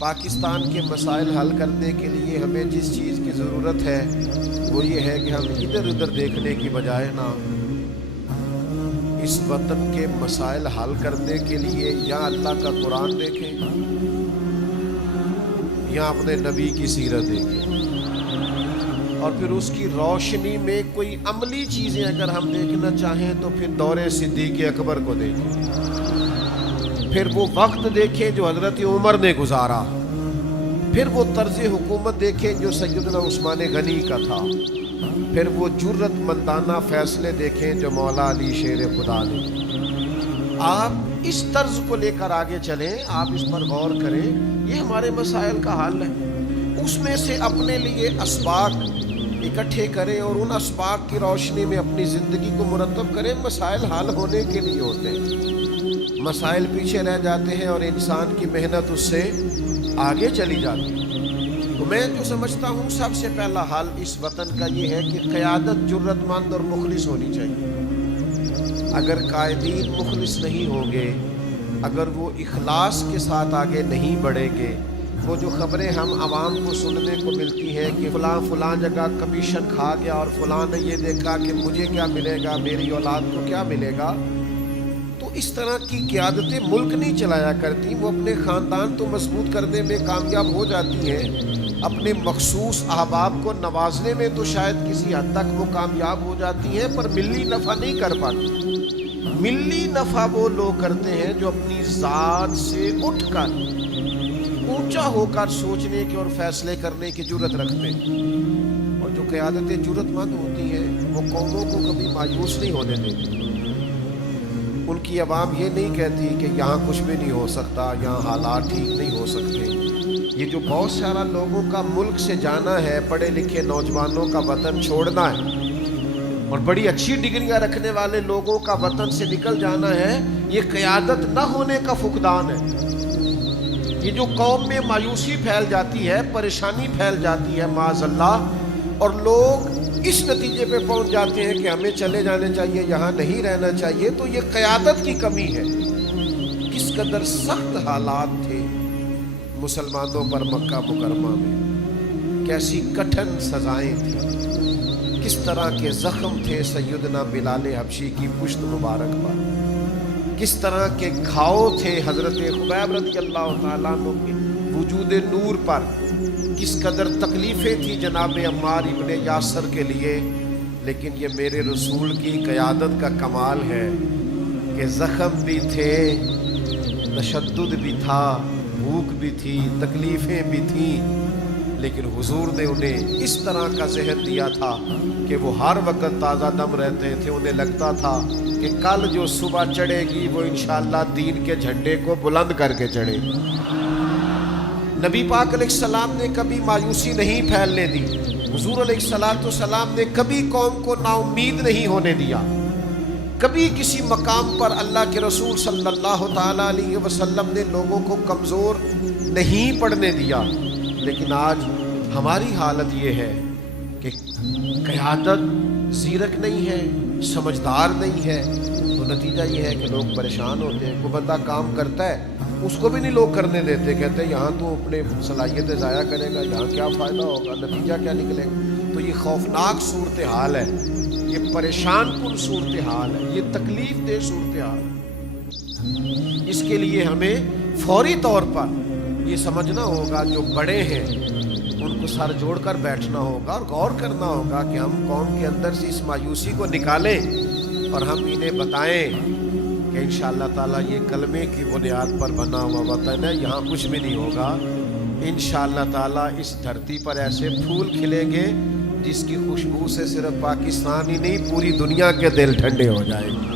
پاکستان کے مسائل حل کرنے کے لیے ہمیں جس چیز کی ضرورت ہے وہ یہ ہے کہ ہم ادھر ادھر دیکھنے کی بجائے نا اس وطن کے مسائل حل کرنے کے لیے یا اللہ کا قرآن دیکھیں یا اپنے نبی کی سیرت دیکھیں، اور پھر اس کی روشنی میں کوئی عملی چیزیں اگر ہم دیکھنا چاہیں تو پھر دور صدیق اکبر کو دیکھیں، پھر وہ وقت دیکھیں جو حضرت عمر نے گزارا، پھر وہ طرز حکومت دیکھیں جو سیدنا عثمان غنی کا تھا، پھر وہ جرت مندانہ فیصلے دیکھیں جو مولا علی شیر خدا نے۔ آپ اس طرز کو لے کر آگے چلیں، آپ اس پر غور کریں، یہ ہمارے مسائل کا حل ہے۔ اس میں سے اپنے لیے اسباق اکٹھے کریں اور ان اسباق کی روشنی میں اپنی زندگی کو مرتب کریں۔ مسائل حل ہونے کے لیے ہوتے ہیں، مسائل پیچھے رہ جاتے ہیں اور انسان کی محنت اس سے آگے چلی جاتی ہے۔ تو میں جو سمجھتا ہوں سب سے پہلا حل اس وطن کا یہ ہے کہ قیادت جرت مند اور مخلص ہونی چاہیے۔ اگر قائدین مخلص نہیں ہوں گے، اگر وہ اخلاص کے ساتھ آگے نہیں بڑھیں گے، وہ جو خبریں ہم عوام کو سننے کو ملتی ہیں کہ فلاں جگہ کمیشن کھا گیا اور فلاں نے یہ دیکھا کہ مجھے کیا ملے گا، میری اولاد کو کیا ملے گا، تو اس طرح کی قیادتیں ملک نہیں چلایا کرتی۔ وہ اپنے خاندان تو مضبوط کرنے میں کامیاب ہو جاتی ہیں، اپنے مخصوص احباب کو نوازنے میں تو شاید کسی حد تک وہ کامیاب ہو جاتی ہیں، پر ملی نفع نہیں کر پاتی۔ ملی نفع وہ لوگ کرتے ہیں جو اپنی ذات سے اٹھ کر اونچا ہو کر سوچنے کے اور فیصلے کرنے کی جرت رکھتے ہیں، اور جو قیادتیں جرت مند ہوتی ہیں وہ قوموں کو کبھی مایوس نہیں ہونے دیتی۔ ان کی عوام یہ نہیں کہتی کہ یہاں کچھ بھی نہیں ہو سکتا، یہاں حالات ٹھیک نہیں ہو سکتے۔ یہ جو بہت سارا لوگوں کا ملک سے جانا ہے، پڑھے لکھے نوجوانوں کا وطن چھوڑنا ہے، اور بڑی اچھی ڈگریاں رکھنے والے لوگوں کا وطن سے نکل جانا ہے، یہ قیادت نہ ہونے کا فقدان ہے۔ یہ جو قوم میں مایوسی پھیل جاتی ہے، پریشانی پھیل جاتی ہے معاذ اللہ، اور لوگ اس نتیجے پہ پہنچ جاتے ہیں کہ ہمیں چلے جانے چاہیے، یہاں نہیں رہنا چاہیے، تو یہ قیادت کی کمی ہے۔ کس قدر سخت حالات تھے مسلمانوں پر مکہ مکرمہ میں، کیسی کٹھن سزائیں تھیں، کس طرح کے زخم تھے سیدنا بلال حبشی کی پشت مبارک پر، کس طرح کے گھاؤ تھے حضرت خبیب رضی اللہ تعالیٰ عنہ کے وجود نور پر، کس قدر تکلیفیں تھی جناب عمار ابن یاسر کے لیے، لیکن یہ میرے رسول کی قیادت کا کمال ہے کہ زخم بھی تھے، تشدد بھی تھا، بھوک بھی تھی، تکلیفیں بھی تھیں، لیکن حضور نے انہیں اس طرح کا ذہن دیا تھا کہ وہ ہر وقت تازہ دم رہتے تھے۔ انہیں لگتا تھا کہ کل جو صبح چڑھے گی وہ انشاءاللہ دین کے جھنڈے کو بلند کر کے چڑھے گی۔ نبی پاک علیہ السلام نے کبھی مایوسی نہیں پھیلنے دی، حضور علیہ السلام نے کبھی قوم کو نا امید نہیں ہونے دیا، کبھی کسی مقام پر اللہ کے رسول صلی اللہ تعالیٰ علیہ وسلم نے لوگوں کو کمزور نہیں پڑنے دیا۔ لیکن آج ہماری حالت یہ ہے کہ قیادت زیرک نہیں ہے، سمجھدار نہیں ہے، تو نتیجہ یہ ہے کہ لوگ پریشان ہوتے ہیں۔ کوئی بندہ کام کرتا ہے اس کو بھی نہیں لوگ کرنے دیتے، کہتے ہیں یہاں تو اپنے صلاحیتیں ضائع کرے گا، یہاں کیا فائدہ ہوگا، نتیجہ کیا نکلے گا۔ تو یہ خوفناک صورتحال ہے، یہ پریشان کن صورتحال ہے، یہ تکلیف دہ صورتحال ہے۔ اس کے لیے ہمیں فوری طور پر یہ سمجھنا ہوگا، جو بڑے ہیں ان کو سر جوڑ کر بیٹھنا ہوگا اور غور کرنا ہوگا کہ ہم قوم کے اندر سے اس مایوسی کو نکالیں، اور ہم انہیں بتائیں کہ انشاءاللہ تعالیٰ یہ کلمے کی بنیاد پر بنا ہوا وطن ہے، یہاں کچھ بھی نہیں ہوگا۔ انشاءاللہ تعالیٰ اس دھرتی پر ایسے پھول کھلیں گے جس کی خوشبو سے صرف پاکستان ہی نہیں پوری دنیا کے دل ٹھنڈے ہو جائیں گے۔